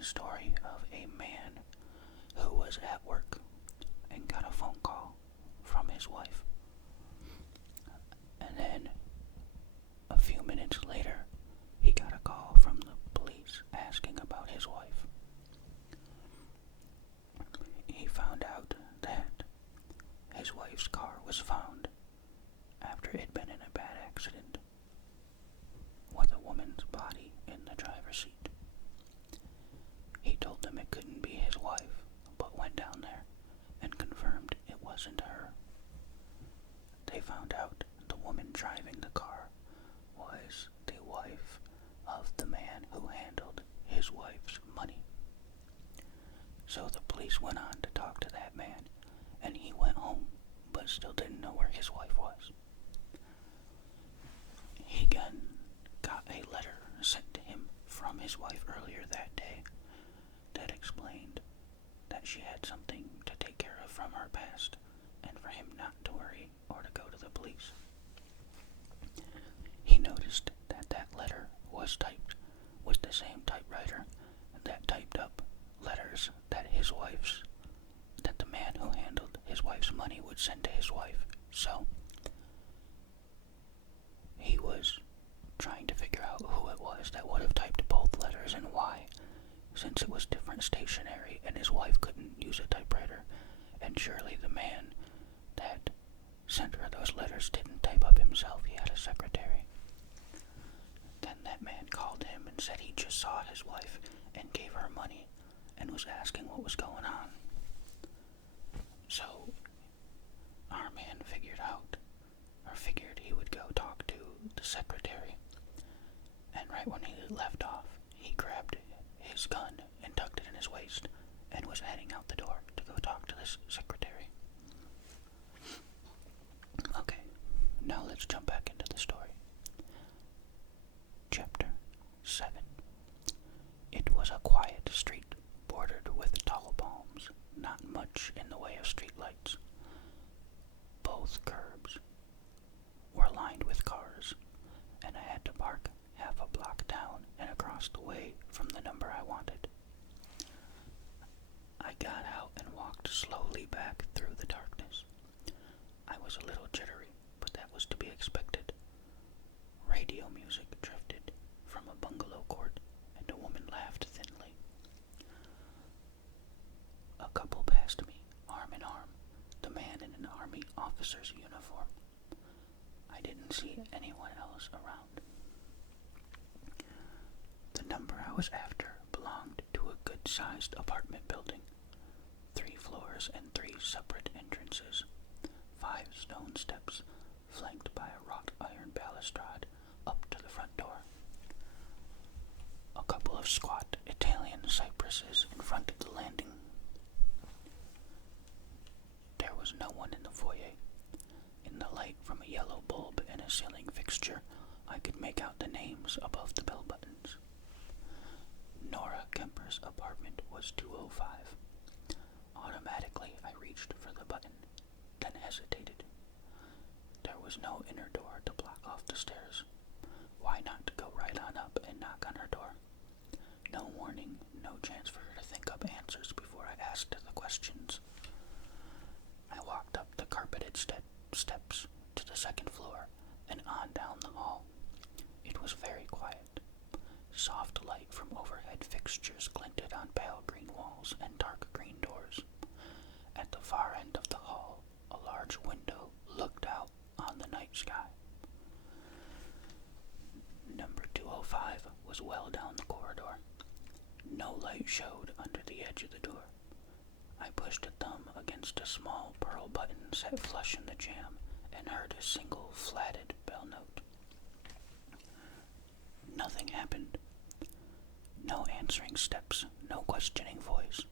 the story of a man who was at work and got a phone call from his wife. And then, a few minutes later, he got a call from the police asking about his wife. He found out that his wife's car was found after it had been in a bad accident with a woman's body in the driver's seat. He told them it couldn't be his wife, but went down there and confirmed it wasn't her. They found out the woman driving the car was the wife of the man who handled his wife's money. So the police went on to talk to that man, and he went home, but still didn't know where his wife was. He got a letter sent to him from his wife earlier that day that explained that she had something to take care of from her past, and for him not to worry or to go to the police. He noticed that that letter was typed with the same typewriter that typed up letters that the man who handled his wife's money would send to his wife. So he was trying to figure out who it was that would have typed both letters and why, since it was different stationery and his wife couldn't use a typewriter, and surely the man that sent her those letters didn't type up himself, he had a secretary. Then that man called him and said he just saw his wife and gave her money and was asking what was going on. So our man figured he would go talk to the secretary, and right when he left off, he grabbed his gun and tucked it in his waist and was heading out the door to go talk to this secretary. Okay, now let's jump back into the story. Chapter 7. It was a quiet street bordered with tall palms, not much in the way of street lights. Both curbs were lined with cars, and I had to park half a block down and across the way from the number I wanted. I got out and walked slowly back through the darkness. I was a little jittery, but that was to be expected. Radio music drifted from a bungalow court, and a woman laughed thinly. A couple passed me, arm in arm, the man in an army officer's uniform. I didn't see anyone else around. The number I was after belonged to a good-sized apartment building. 3 floors and 3 separate entrances. 5 stone steps, flanked by a wrought iron balustrade up to the front door. A couple of squat Italian cypresses in front of the landing. There was no one in the foyer. In the light from a yellow bulb in a ceiling fixture, I could make out the names above the bell buttons. Nora Kemper's apartment was 205. Automatically, I reached for the button, then hesitated. There was no inner door to block off the stairs. Why not go right on up and knock on her door? No warning, no chance for her to think up answers before I asked the questions. I walked up the carpeted steps to the second floor and on down the hall. It was very quiet. Soft light from overhead fixtures glinted on pale green walls and dark green doors. At the far end of the hall, a large window looked out on the night sky. Number 205 was well down the corridor. No light showed under the edge of the door. I pushed a thumb against a small pearl button set flush in the jamb and heard a single flatted bell note. Nothing happened. No answering steps, no questioning voice.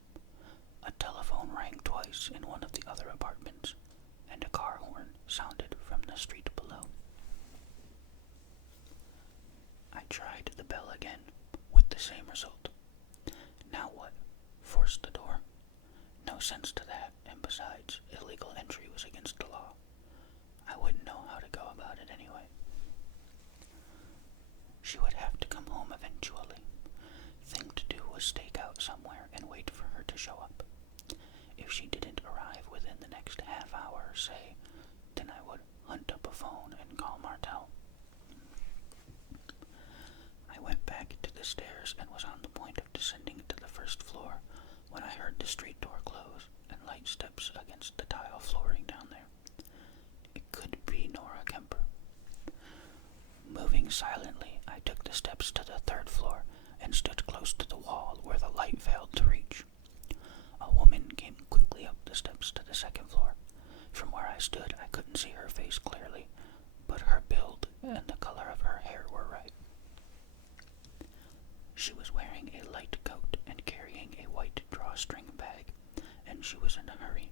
A telephone rang twice in one of the other apartments, and a car horn sounded from the street below. I tried the bell again, with the same result. Now what? Force the door? No sense to that, and besides, illegal entry was against the law. I wouldn't know how to go about it anyway. She would have to come home eventually. Thing to do was stake out out somewhere and wait for her to show up. If she didn't arrive within the next half hour, say, then I would hunt up a phone and call Martel. I went back to the stairs and was on the point of descending to the first floor when I heard the street door close and light steps against the tile flooring down there. It could be Nora Kemper. Moving silently, I took the steps to the third floor and stood close to the wall where the light failed to reach. A woman came quickly up the steps to the second floor. From where I stood, I couldn't see her face clearly, but her build and the color of her hair were right. She was wearing a light coat and carrying a white drawstring bag, and she was in a hurry.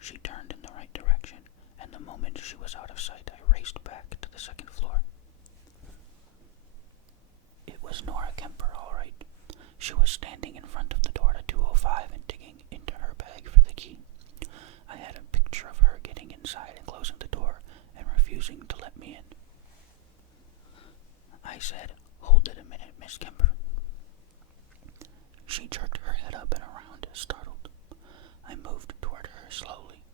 She turned in the right direction, and the moment she was out of sight, I raced back to the second floor. It was Nora Kemper, all right. She was standing in front of the door to 205 and digging into her bag for the key. I had a picture of her getting inside and closing the door and refusing to let me in. I said, "Hold it a minute, Miss Kemper." She jerked her head up and around, startled. I moved toward her slowly.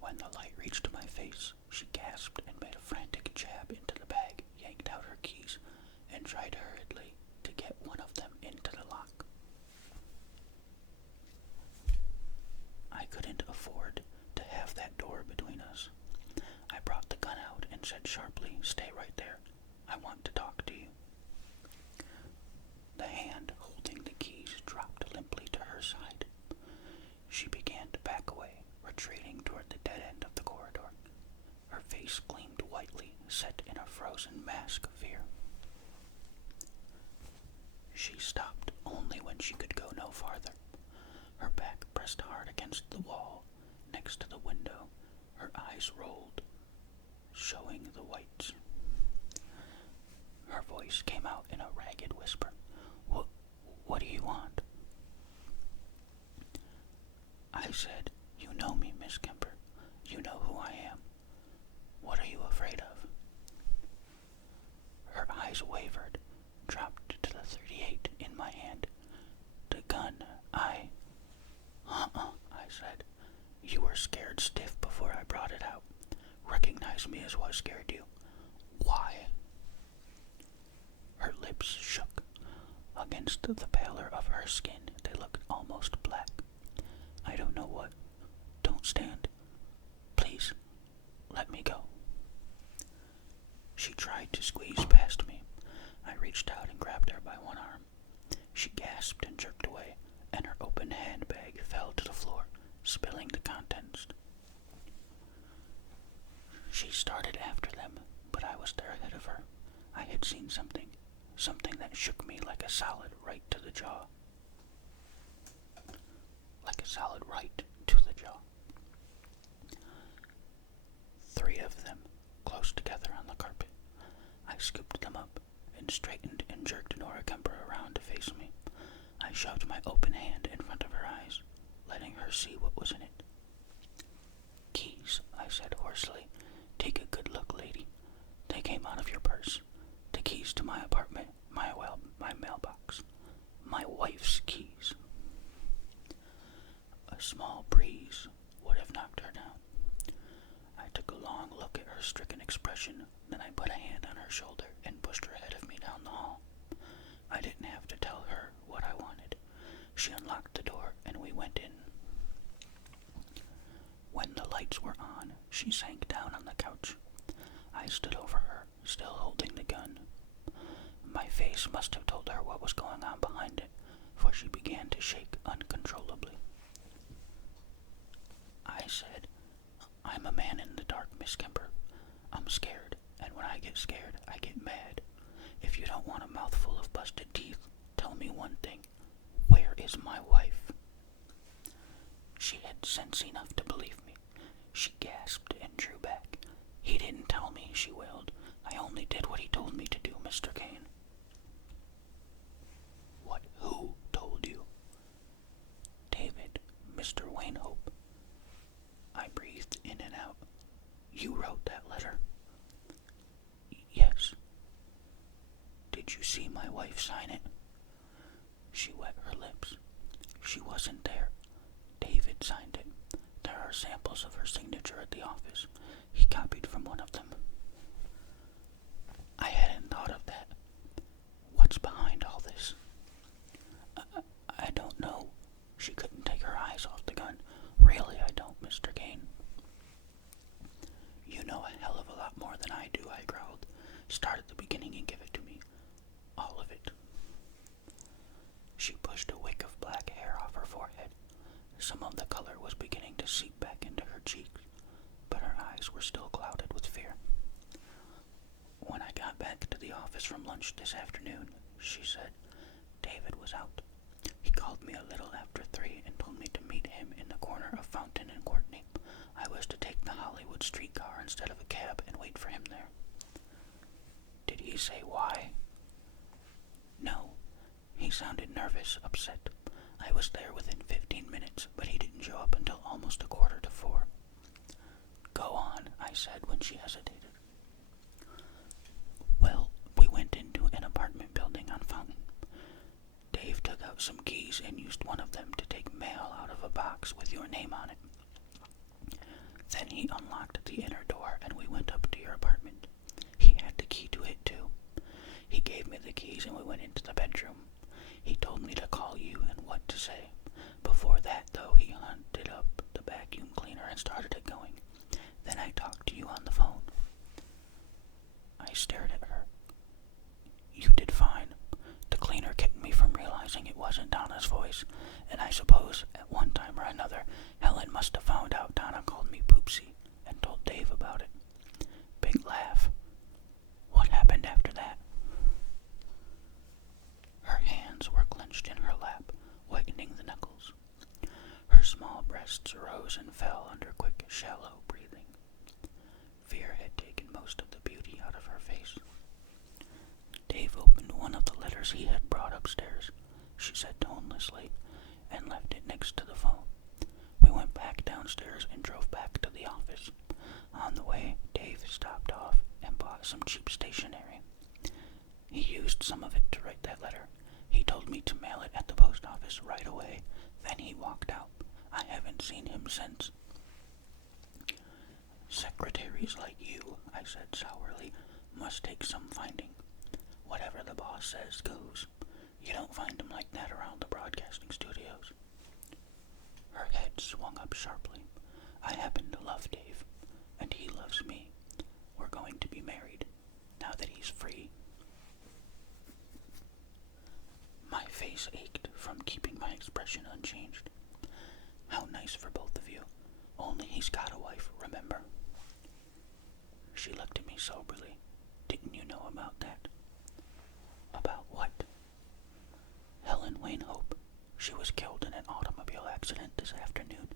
When the light reached my face, she gasped and made a frantic jab into the bag, yanked out her keys, and tried hurriedly to get one of them into the lock. I couldn't afford to have that door between us. I brought the gun out and said sharply, "Stay right there. I want to talk to you." The hand holding the keys dropped limply to her side. She began to back away, retreating toward the dead end of the corridor. Her face gleamed whitely, set in a frozen mask of fear. She stopped only when she could go no farther. Her back pressed hard against the wall, next to the window. Her eyes rolled, showing the whites. Her voice came out in a ragged whisper. What do you want?" I said, "You know me, Miss Kemper. You know who I am. What are you afraid of?" Her eyes wavered, dropped to the .38 in my hand. "The gun, I said. "You were scared stiff before I brought it out. Recognize me as what scared you. Why?" Her lips shook. Against the pallor of her skin, they looked almost black. "I don't know what. Don't stand. Please, let me go." She tried to squeeze past me. I reached out and grabbed her by one arm. She gasped and jerked away, and her open handbag fell to the floor, spilling the contents. She started after them, but I was there ahead of her. I had seen something that shook me like a solid right to the jaw. Three of them, close together on the carpet. I scooped them up and straightened and jerked Nora Kemper around to face me. I shoved my open hand in front of her eyes, letting her see what was in it. "Keys," I said hoarsely. "Take a good look, lady. They came out of your purse. The keys to my apartment, my mailbox. My wife's keys." A small breeze would have knocked her down. I took a long look at her stricken expression, then I put a hand on her shoulder and pushed her ahead of me down the hall. I didn't have to tell her what I wanted. She unlocked the door and we went in. When the lights were on, she sank down on the couch. I stood over her, still holding the gun. My face must have told her what was going on behind it, for she began to shake uncontrollably. I said, "I'm a man in the dark, Miss Kemper. I'm scared, and when I get scared, I get mad. If you don't want a mouthful of busted teeth, tell me one thing. Where is my wife?" She had sense enough to believe me. She gasped and drew back. "He didn't tell me," she wailed. "I only did what he told me to do, Mr. Kane." "Who told you?" "David, Mr. Wainhope." I breathed in and out. "You wrote that letter?" "Yes." "Did you see my wife sign it?" She wet her lips. She wasn't there. David signed it. There are samples of her signature at the office. He copied from one of them. I hadn't thought of that. What's behind all this? I don't know. She couldn't take her eyes off the gun. Really, I don't, Mr. Kane. You know a hell of a lot more than I do, I growled. Start at the beginning and give it to me. All of it. She pushed a wick of black hair off her forehead. Some of the color was beginning to seep back into her cheeks, but her eyes were still clouded with fear. When I got back to the office from lunch this afternoon, she said, David was out. He called me a little after 3 and told me to meet him in the corner of Fountain and Courtney. I was to take the Hollywood streetcar instead of a cab and wait for him there. Did he say why? No. He sounded nervous, upset. I was there within 15 minutes, but he didn't show up until almost 3:45. Go on, I said when she hesitated. Well, we went into an apartment building on Fountain. Dave took out some keys and used one of them to take mail out of a box with your name on it. Then he unlocked the inner door and we went up to your apartment. He had the key to it too. He gave me the keys and we went into the bedroom. He told me to call you and what to say. Before that, though, he hunted up the vacuum cleaner and started it going. Then I talked to you on the phone. I stared at her. You did fine. The cleaner kept me from realizing it wasn't Donna's voice, and I suppose, at one time or another, Helen must have found out Donna called me Poopsie and told Dave about it. Big laugh. What happened after that? Her hands were clenched in her lap, whitening the knuckles. Her small breasts rose and fell under quick, shallow breathing. Fear had taken most of the beauty out of her face. Dave opened one of the letters he had brought upstairs, she said tonelessly, and left it next to the phone. We went back downstairs and drove back to the office. On the way, Dave stopped off and bought some cheap stationery. He used some of it to write that letter. He told me to mail it at the post office right away. Then he walked out. I haven't seen him since. Secretaries like you, I said sourly, must take some finding. Whatever the boss says goes. You don't find them like that around the broadcasting studios. Her head swung up sharply. I happen to love Dave, and he loves me. We're going to be married, now that he's free. My face ached from keeping my expression unchanged. How nice for both of you. Only he's got a wife, remember? She looked at me soberly. Didn't you know about that? About what? Helen Wayne Hope. She was killed in an automobile accident this afternoon.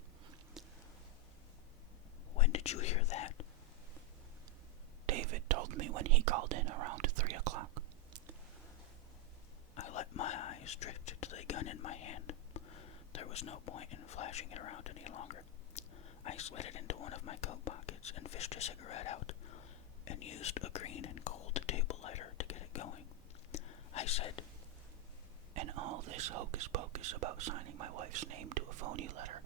When did you hear that? David told me when he called in around 3:00. I let my eyes drift to the gun in my hand. There was no point in flashing it around any longer. I slid it into one of my coat pockets and fished a cigarette out, and used a green and gold table lighter to get it going. I said, and all this hocus-pocus about signing my wife's name to a phony letter,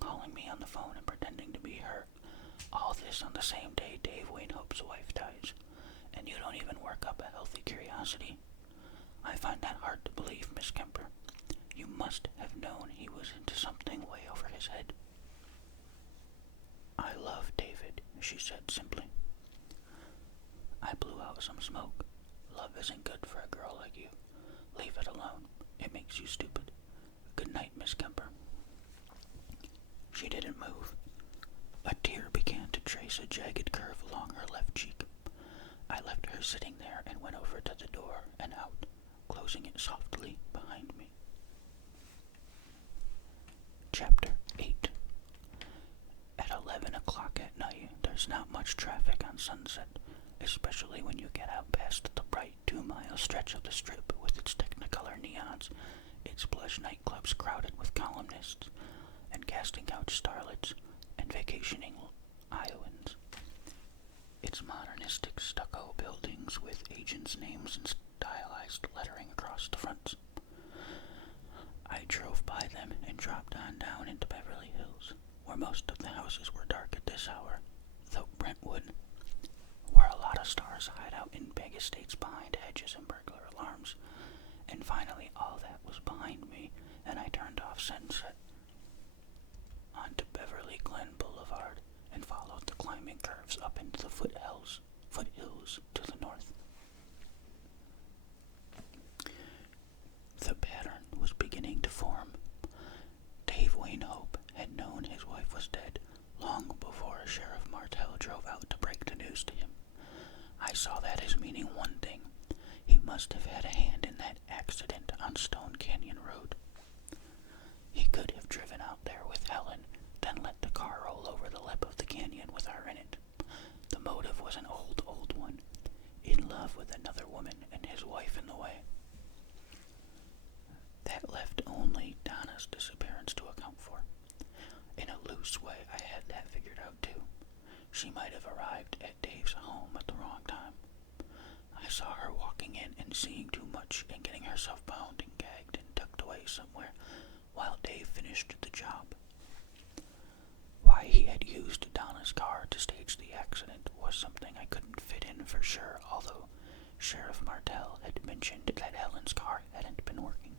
calling me on the phone and pretending to be her, all this on the same day Dave Wayne Hope's wife dies, and you don't even work up a healthy curiosity. I find that hard to believe, Miss Kemper. You must have known he was into something way over his head. I love David, she said simply. I blew out some smoke. Love isn't good for a girl like you. Leave it alone. It makes you stupid. Good night, Miss Kemper. She didn't move. A tear began to trace a jagged curve along her left cheek. I left her sitting there and went over to the door and out, closing it softly behind me. Chapter 8. At 11 o'clock at night, there's not much traffic on Sunset, especially when you get out past the bright 2-mile stretch of the Strip with its Technicolor neons, its plush nightclubs crowded with columnists and casting couch starlets and vacationing Iowans, its modernistic stucco buildings with agents' names and stylized lettering across the fronts. must have had a hand in that accident on Stone Canyon Road. He could have driven out there with Helen, then let the car roll over the lip of the canyon with her in it. The motive was an old one, in love with another woman and his wife in the way. That left only Donna's disappearance to account for. In a loose way, I had that figured out too. She might have arrived at Dave's home at the wrong time. I saw her walking in and seeing too much and getting herself bound and gagged and tucked away somewhere while Dave finished the job. Why he had used Donna's car to stage the accident was something I couldn't fit in for sure, although Sheriff Martell had mentioned that Helen's car hadn't been working.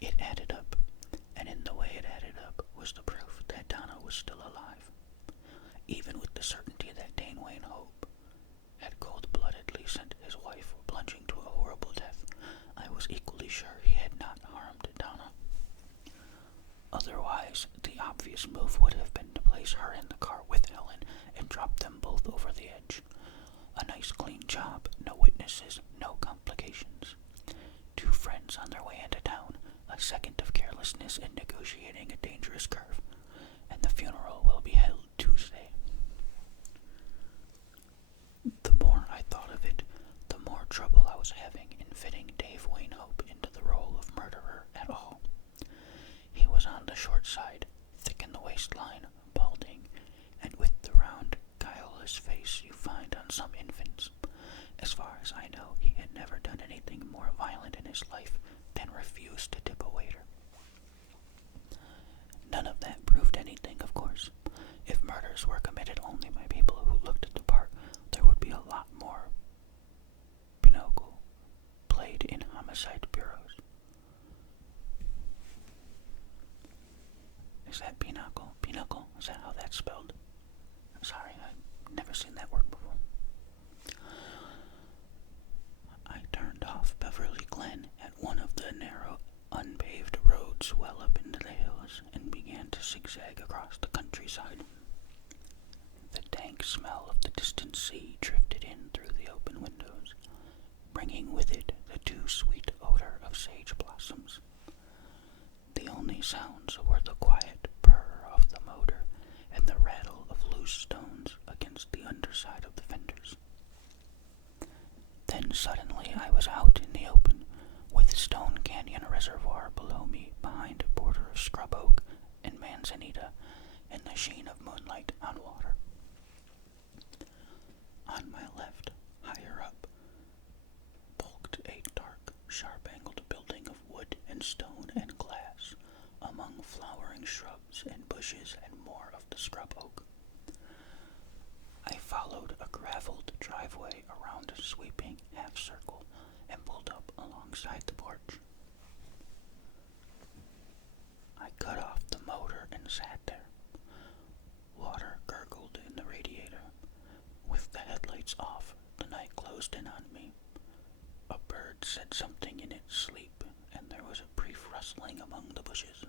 It added up, and in the way it added up was the proof that Donna was still alive. Even with the certainty that Dane Wayne Hope had cold-bloodedly sent his wife plunging to a horrible death, I was equally sure he had not harmed Donna. Otherwise, the obvious move would have been to place her in the car with Helen and drop them both over the edge. A nice clean job, no witnesses, no complications. Two friends on their way into town, a second of carelessness in negotiating a dangerous curve, and the funeral will be held Tuesday. The more I thought of it, the more trouble I was having in fitting Dave Wayne Hope into the role of murderer at all. He was on the short side, thick in the waistline, balding, and with the round, guileless face you find on some infants. As far as I know, he had never done anything more violent in his life than refuse to tip a waiter. None of that proved anything, of course. If murders were committed only by people who looked the part, there would be a lot more binaural played in homicide bureaus. Is that pinochle? Pinochle? Is that how that's spelled? I'm sorry, I've never seen that word before. I turned off Beverly Glen at one of the narrow, unpaved roads well up into the hills and began to zigzag across the countryside. The dank smell of the distant sea drifted in through the open windows, bringing with it the too sweet odor of sage blossoms. The only sounds were the quiet purr of the motor and the rattle of loose stones against the underside of the fenders. Then suddenly I was out in the open, with Stone Canyon Reservoir below me behind a border of scrub oak and manzanita and the sheen of moonlight on water. On my left, higher up, bulked a dark, sharp-angled building of wood and stone and glass, among flowering shrubs and bushes and more of the scrub oak. I followed a graveled driveway around a sweeping half-circle and pulled up alongside the porch. I cut off the motor and sat there. Water gurgled in the radiator. With the headlights off, the night closed in on me. A bird said something in its sleep, and there was a brief rustling among the bushes.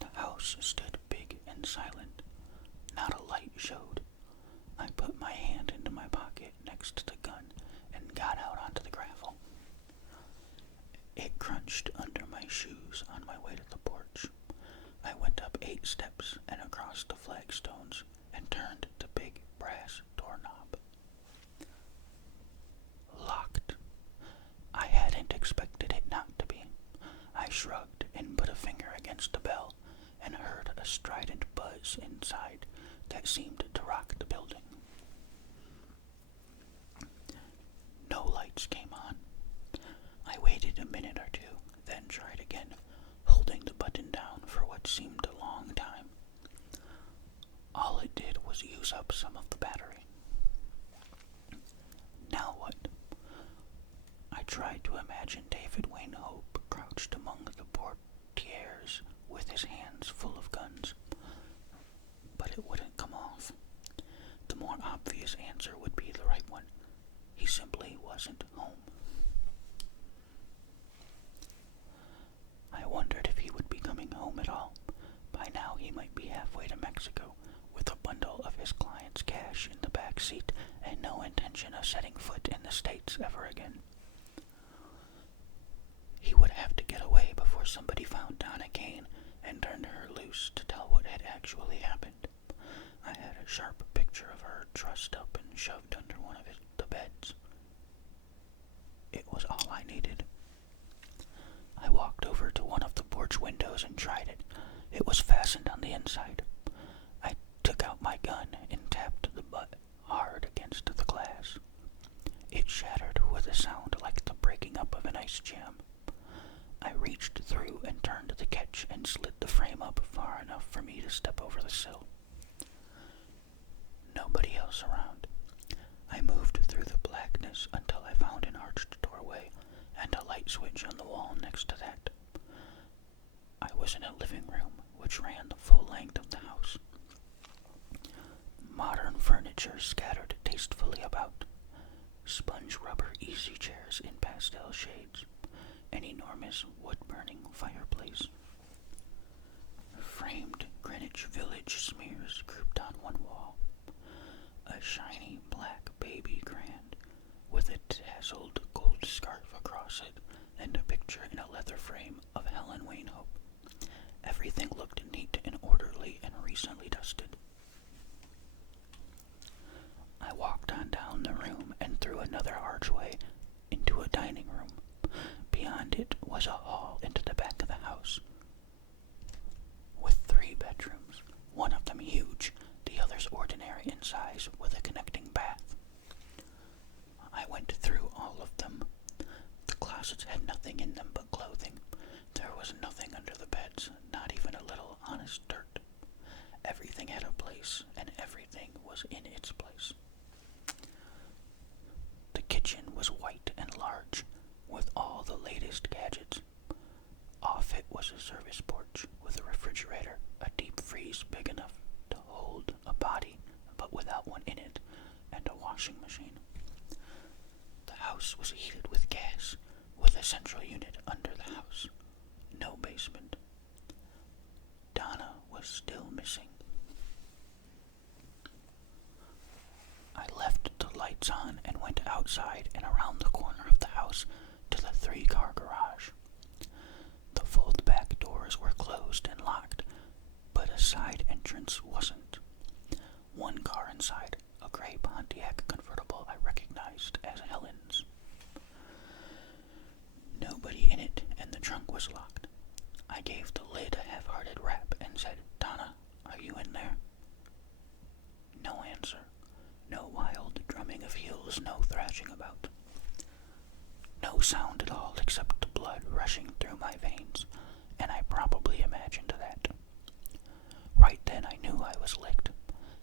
The house stood big and silent. Not a light showed. I put my hand into my pocket next to the gun and got out onto the gravel. It crunched under my shoes on my way to the porch. I went up 8 steps and across the flagstones and turned the big brass doorknob. Locked. I hadn't expected it not to be. I shrugged and put a finger against the bell and heard a strident buzz inside that seemed to rock the building. No lights came on. I waited a minute or two, then tried again, holding the button down for what seemed a long time. All it did was use up some of the battery. Now what? I tried to imagine David Wayne Hope crouched among the portieres with his hands full of guns, but it wouldn't come off. The more obvious answer would be the right one. He simply wasn't home. I wondered if he would be coming home at all. By now he might be halfway to Mexico, with a bundle of his client's cash in the back intention of setting foot in the States ever again. He would have to get away before somebody found Donna Kane and turned her loose to tell what had actually happened. I had a sharp picture of her trussed up and shoved under one of the beds. It was all I needed. I walked over to one of the porch windows and tried it. It was fastened on the inside. I took out my gun and tapped the butt hard against the glass. It shattered with a sound like the breaking up of an ice jam. I reached through and turned the catch and slid the frame up far enough for me to step over the sill. Nobody else around. I moved through the blackness until I found an arched doorway and a light switch on the wall next to that. I was in a living room which ran the full length of the house. Modern furniture scattered tastefully about. Sponge rubber easy chairs in pastel shades. An enormous wood-burning fireplace. Framed Greenwich Village smears grouped on one wall. A shiny black baby grand with a tasselled gold scarf across it and a picture in a leather frame of Helen Wainhope. Everything looked neat and orderly and recently dusted. I walked on down the room and through another archway into a dining room. Beyond it was a hall into the back of the house, with 3 bedrooms, one of them huge, the others ordinary in size, with a connecting bath. I went through all of them. The closets had nothing in them but clothing. There was nothing under the beds, not even a little honest dirt. Everything had a place, and everything was in its place. The kitchen was white and large, with all the latest gadgets. Off it was a service porch with a refrigerator, a deep freeze big enough to hold a body, but without one in it, and a washing machine. The house was heated with gas, with a central unit under the house. No basement. Donna was still missing. I left the lights on and went outside and around the corner of the house to the 3-car garage. The fold-back doors were closed and locked, but a side entrance wasn't. One car inside, a gray Pontiac convertible I recognized as Helen's. Nobody in it, and the trunk was locked. I gave the lid a half-hearted rap and said, "Donna, are you in there?" No answer. No wild drumming of heels, no thrashing about. No sound at all except the blood rushing through my veins, and I probably imagined that. Right then I knew I was licked.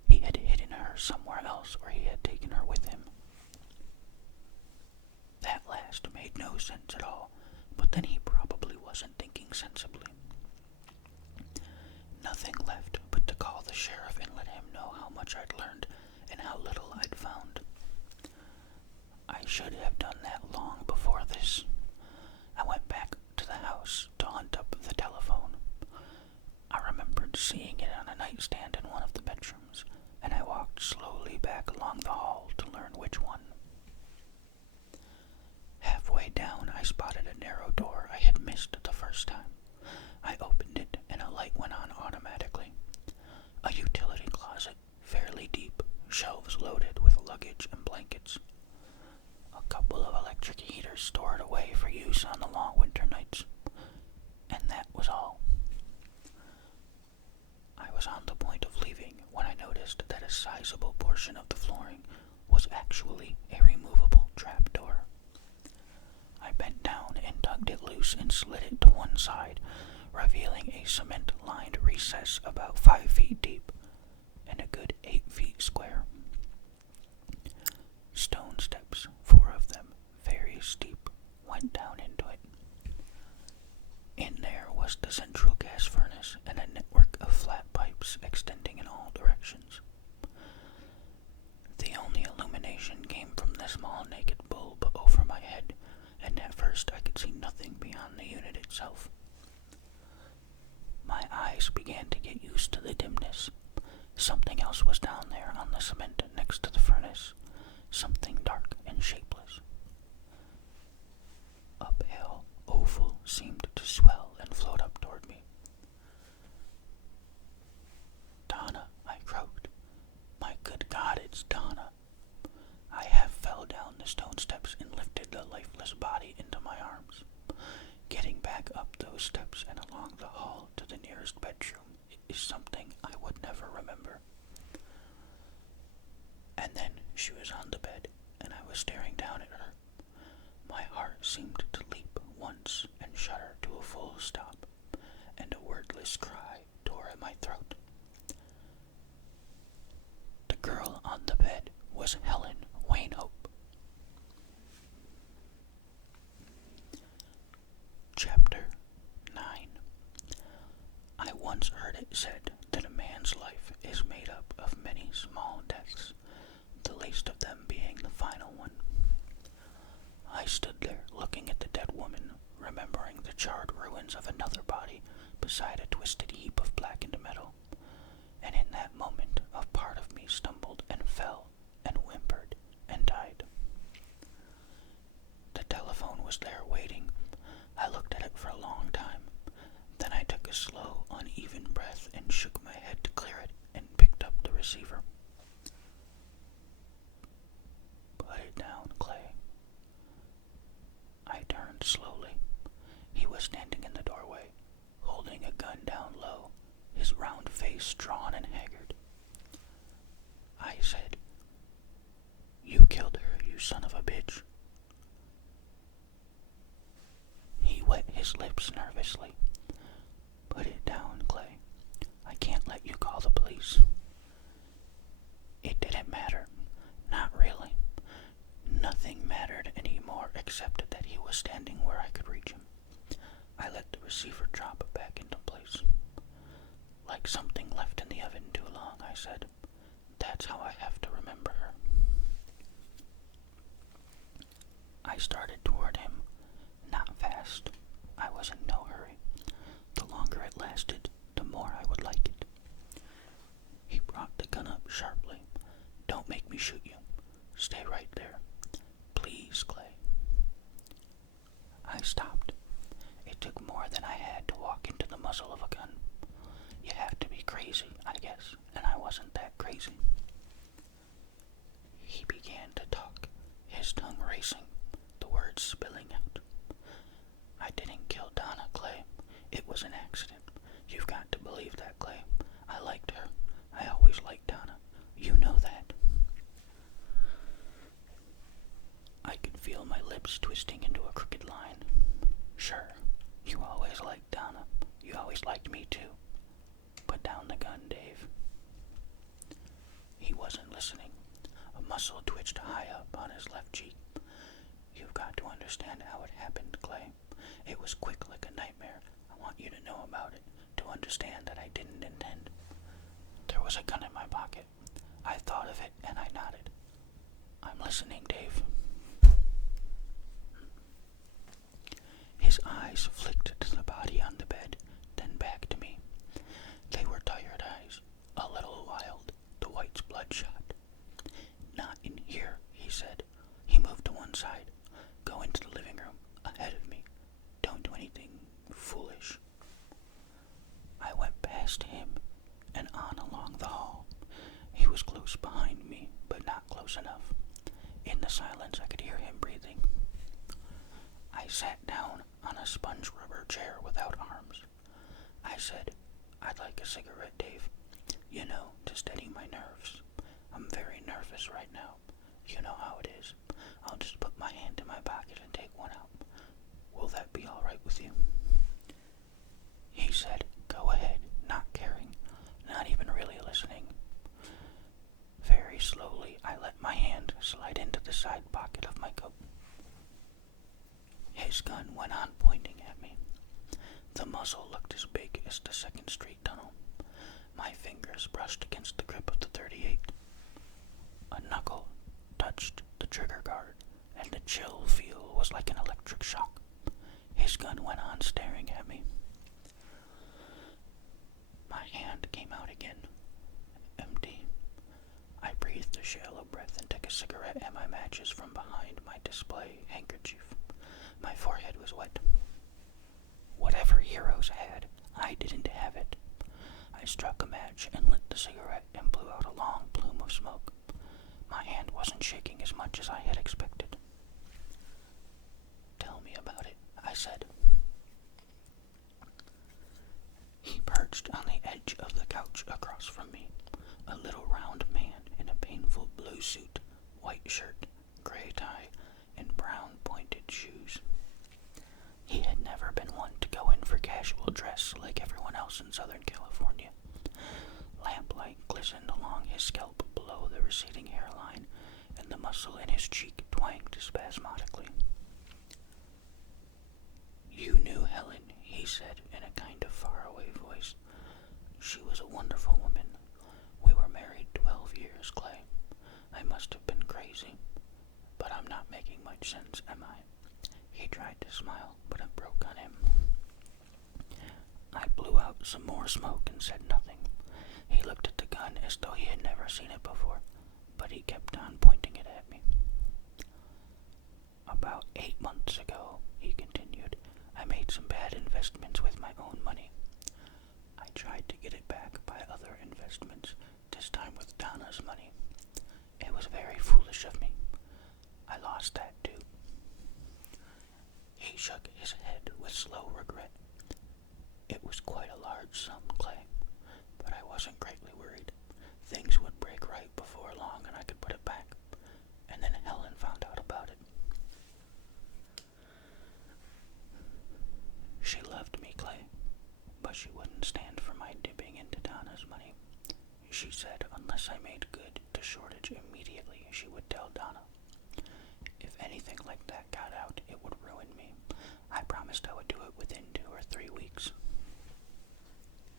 He had hidden her somewhere else, or he had taken her with him. That last made no sense at all, but then he probably wasn't thinking sensibly. Nothing left but to call the sheriff and let him know how much I'd learned and how little I'd found. I should have done that long before this. I went back to the house to hunt up the telephone. I remembered seeing it on a nightstand in one of the bedrooms, and I walked slowly back along the hall to learn which one. Halfway down, I spotted a narrow door I had missed the first time. I opened it, and a light went on automatically. A utility closet, fairly deep, shelves loaded with luggage and blankets. A couple of electric heaters stored away for use on the long winter nights. And that was all. I was on the point of leaving when I noticed that a sizable portion of the flooring was actually a removable trapdoor. I bent down and tugged it loose and slid it to one side, revealing a cement-lined recess about 5 feet deep and a good 8 feet square. Stone steps, 4 of them, very steep, went down into it. In there was the central gas furnace and a network of flat pipes extending in all directions. The only illumination came from the small naked bulb over my head, and at first I could see nothing beyond the unit itself. My eyes began to get used to the dimness. Something else was down there on the cement next to the furnace. Something dark steps and lifted the lifeless body into my arms. Getting back up those steps and along the hall to the nearest bedroom is something I would never remember. And then she was on the bed, and I was staring down at her. My heart seemed to leap once and shudder to a full stop, and a wordless cry tore at my throat. The girl on the bed was Helen Wainhope. Chapter 9. I once heard it said that a man's life is made up of many small deaths, the least of them being the final one. I stood there looking at the dead woman, remembering the charred ruins of another body beside a twisted heap of blackened metal, and in that moment a part of me stumbled and fell and whimpered and died. The telephone was there waiting. I looked at it for a long time. Then I took a slow, uneven breath and shook my head to clear it and picked up the receiver. Put it down, Clay. I turned slowly. He was standing in the doorway, holding a gun down low, his round face drawn and haggard. I said, "You killed her, you son of a bitch." He wet his lips nervously. Put it down, Clay. I can't let you call the police. It didn't matter. Not really. Nothing mattered anymore except that he was standing where I could reach him. I let the receiver drop back into place. Like something left in the oven too long, I said. That's how I have to remember her. I started toward him. Not fast. I was in no hurry. The longer it lasted, the more I would like it. He brought the gun up sharply. Don't make me shoot you. Stay right there. Please, Clay. I stopped. It took more than I had to walk into the muzzle of a gun. You have to be crazy, I guess, and I wasn't that crazy. He began to talk, his tongue racing, the words spilling out. I didn't kill Donna, Clay. It was an accident. You've got to believe that, Clay. I liked her. I always liked Donna. You know that. I could feel my lips twisting into a crooked line. Sure, you always liked Donna. You always liked me too. Put down the gun, Dave. He wasn't listening. A muscle twitched high up on his left cheek. You've got to understand how it happened, Clay. It was quick like a nightmare. I want you to know about it, to understand that I didn't intend. There was a gun in my pocket. I thought of it and I nodded. I'm listening, Dave. His eyes flicked to the body on the bed, then back to me. They were tired eyes, a little wild, the whites bloodshot. Not in here, he said. He moved to one side. Go into the living room, ahead of me. Don't do anything foolish. I went past him and on along the hall. He was close behind me, but not close enough. In the silence, I could hear him breathing. I sat down on a sponge rubber chair without arms. I said, I'd like a cigarette, Dave. You know, to steady my nerves. I'm very nervous right now. You know how it is. I'll just put my hand in my pocket and take one out. Will that be all right with you? He said, go ahead, not caring, not even really listening. Very slowly, I let my hand slide into the side pocket of my coat. His gun went on pointing at me. The muzzle looked as big as the 2nd Street tunnel. My fingers brushed against the grip of the .38. A knuckle touched the trigger guard, and the chill feel was like an electric shock. His gun went on staring at me. My hand came out again, empty. I breathed a shallow breath and took a cigarette and my matches from behind my display handkerchief. My forehead was wet. Whatever heroes had, I didn't have it. I struck a match and lit the cigarette and blew out a long plume of smoke. My hand wasn't shaking as much as I had expected. white shirt, gray tie, and brown pointed shoes. He had never been one to go in for casual dress like everyone else in Southern California. Lamplight glistened along his scalp below the receding hairline, and the muscle in his cheek twanged spasmodically. "You knew Helen," he said in a kind of faraway voice. "She was a wonderful woman. We were married 12 years, Clay. I must have been crazy, but I'm not making much sense, am I?" He tried to smile, but it broke on him. I blew out some more smoke and said nothing. He looked at the gun as though he had never seen it before, but he kept on pointing it at me. "About 8 months ago," he continued, "I made some bad investments with my own money. I tried to get it back by other investments, this time with Donna's money. It was very foolish of me. I lost that too." He shook his head with slow regret. "It was quite a large sum, Clay, but I wasn't greatly worried. Things would break right before long and I could put it back. And then Helen found out about it. She loved me, Clay, but she wouldn't stand for my dipping into Donna's money. She said unless I made good the shortage immediately, she would tell Donna. If anything like that got out, it would ruin me. I promised I would do it within 2 or 3 weeks."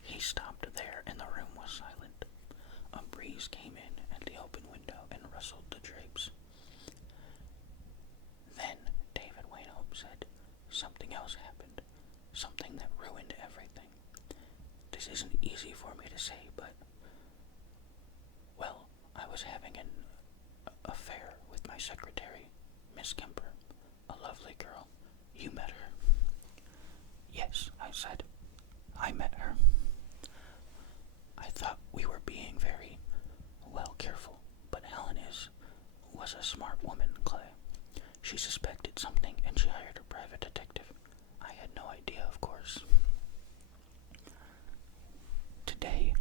He stopped there and the room was silent. A breeze came in at the open window and rustled the drapes. Then David Wainhope said, "Something else happened. Something that ruined everything. This isn't easy for me to say, but, well, I was having an affair with my secretary, Miss Kemper, a lovely girl. You met her." "Yes," I said. "I met her. I thought we were being very, well, careful, but Helen was a smart woman, Clay. She suspected something and she hired a private detective. I had no idea, of course. Today,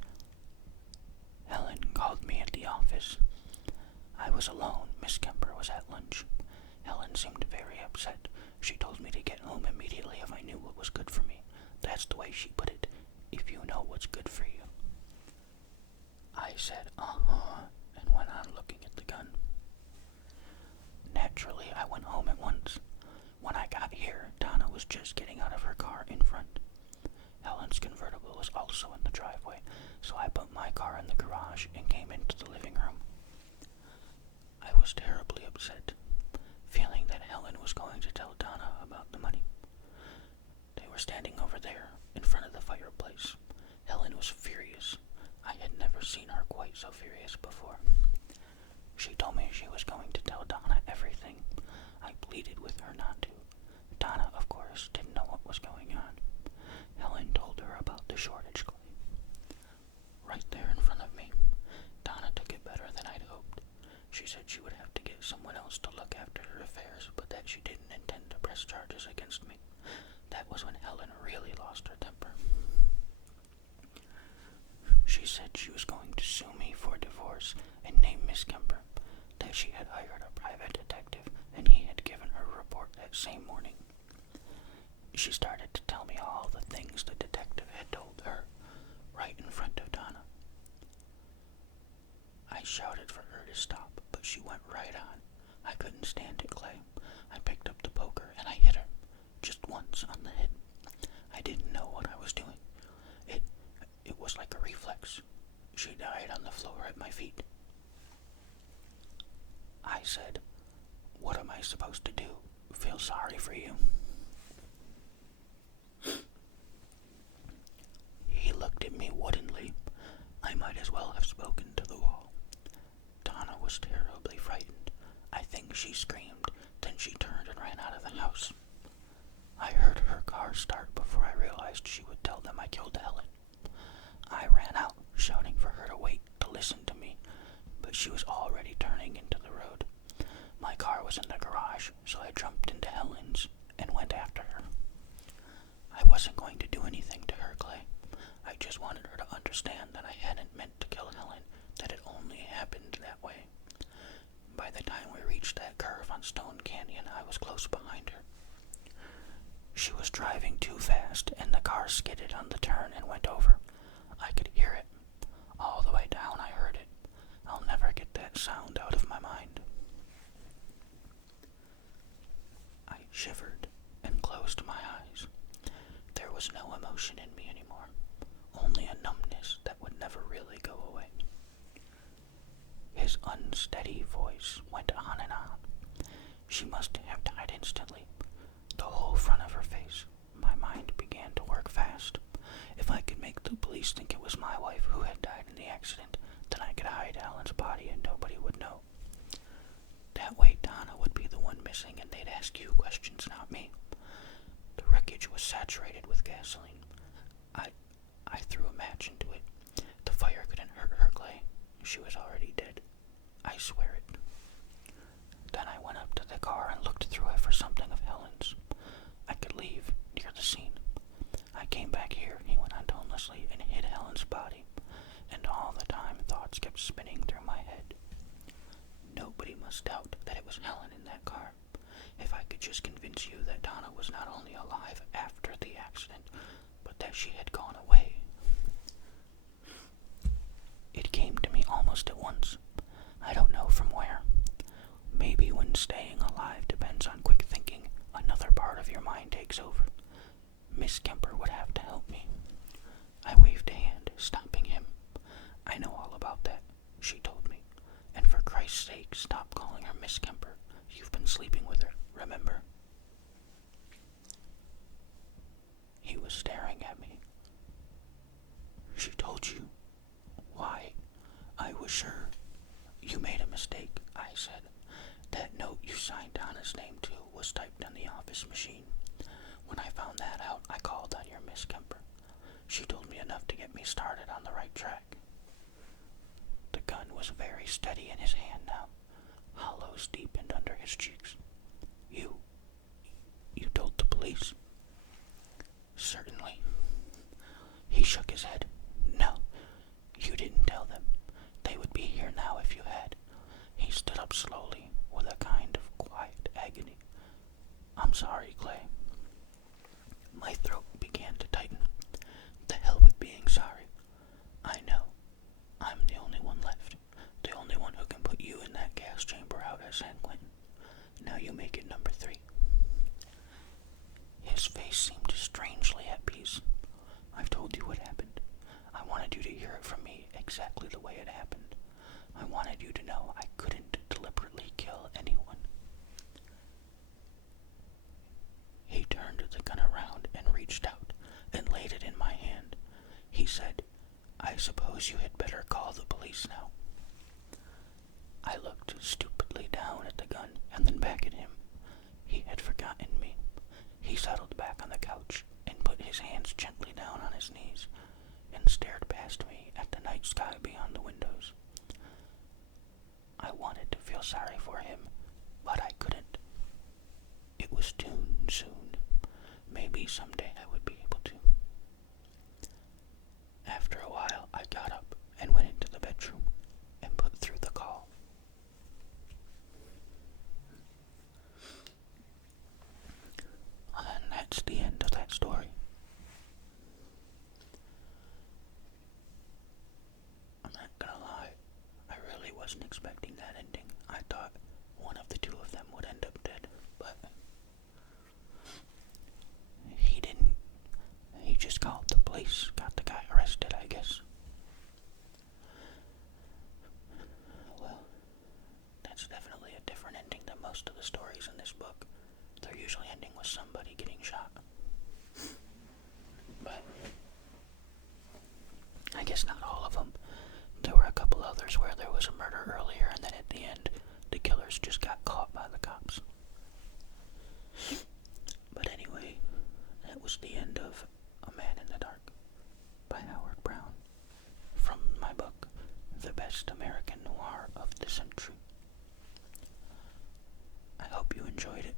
Helen called me at the office. I was alone. Miss Kemper was at lunch. Helen seemed very upset. She told me to get home immediately if I knew what was good for me. That's the way she put it, if you know what's good for you." I said, and went on looking at the gun. Naturally, I went home at once. When I got here, Donna was just getting out of her car in front. Helen's convertible was also in the driveway, so I put my car in the garage and came into the living room. I was terribly upset, feeling that Helen was going to tell Donna about the money. They were standing over there, in front of the fireplace. Helen was furious. I had never seen her quite so furious before. She told me she was going to tell Donna everything. I pleaded with her not to. Donna, of course, didn't know what was going on. Helen told her about the shortage, Clay. Right there in front of me. Donna took it better than I'd hoped. She said she would have to get someone else to look after her affairs, but that she didn't intend to press charges against me. That was when Helen really lost her temper. She said she was going to sue me for divorce and name Miss Kemper, that she had hired a private detective and he had given her a report that same morning. She started to tell me all the things the detective had told her, right in front of Donna. I shouted for her to stop, but she went right on. I couldn't stand it, Clay. I picked up the poker and I hit her, just once on the head. I didn't know what I was doing. It was like a reflex. She died on the floor at my feet. I said, "What am I supposed to do? Feel sorry for you?" He looked at me woodenly. I might as well have spoken to the wall. Donna was terribly frightened. I think she screamed, then she turned and ran out of the house. I heard her car start before I realized she would tell them I killed Helen. I ran out, shouting for her to wait, to listen to me, but she was already turning into the road. My car was in the garage, so I jumped into Helen's and went after her. I wasn't going to do anything to her, Clay. I just wanted her to understand that I hadn't meant to kill Helen, that it only happened that way. By the time stone canyon. I was close behind her. She was driving too fast, and the car skidded on the turn and went over. I could hear it. All the way down I heard it. I'll never get that sound out of my mind. I shivered and closed my eyes. There was no emotion in me anymore, only a numbness that would never really go away. His unsteady voice went on and on. She must have died instantly. The whole front of her face. My mind began to work fast. If I could make the police think it was my wife who had died in the accident, then I could hide Alan's body and nobody would know. That way Donna would be the one missing and they'd ask you questions, not me. The wreckage was saturated with gasoline. I threw a match into it. The fire couldn't hurt her, Clay. She was already dead. I swear it. Then I went up to the car and looked through it for something of Helen's. I could leave near the scene. I came back here, he went on tonelessly, and hid Helen's body. And all the time thoughts kept spinning through my head. Nobody must doubt that it was Helen in that car. If I could just convince you that Donna was not only alive after the accident, but that she had gone away. It came to me almost at once. I don't know from where. Maybe when staying alive depends on quick thinking, another part of your mind takes over. Miss Kemper would have to help me. I waved a hand, stopping him. I know all about that, she told me. And for Christ's sake, stop calling her Miss Kemper. You've been sleeping with her, remember? He was staring at me. She told you? Why? I was sure. You made a mistake, I said. That note you signed Donna's name to was typed on the office machine. When I found that out, I called on your Miss Kemper. She told me enough to get me started on the right track. The gun was very steady in his hand now. Hollows deepened under his cheeks. You told the police? Certainly. He shook his head. No, you didn't tell them. They would be here now if you had. He stood up slowly, with a kind of quiet agony. I'm sorry, Clay. My throat began to tighten. The hell with being sorry. I know. I'm the only one left. The only one who can put you in that gas chamber out at San Quentin. Now you make it number 3. His face seemed strangely at peace. I've told you what happened. I wanted you to hear it from me exactly the way it happened. I wanted you to know I couldn't deliberately kill anyone. He turned the gun around and reached out and laid it in my hand. He said, I suppose you had better call the police now. I looked stupidly down at the gun and then back at him. He had forgotten me. He settled back on the couch and put his hands gently down on his knees and stared past me at the night sky beyond the windows. I wanted to feel sorry for him, but I couldn't. It was too soon. Maybe someday I would be able to. After a while, I got up and went into the bedroom and put through the call. And that's the end of that story. I'm not gonna lie, I really wasn't expecting that ending. I thought one of the two of them would end up dead, but he didn't. He just called the police, got the guy arrested, I guess. Well, that's definitely a different ending than most of the stories in this book. They're usually ending with somebody getting shot. But I guess not all of them. There were a couple others where there was a murder earlier and then at the end, the killers just got caught by the cops. But anyway, that was the end of A Man in the Dark by Howard Brown from my book, The Best American Noir of the Century. I hope you enjoyed it.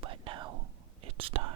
But now it's time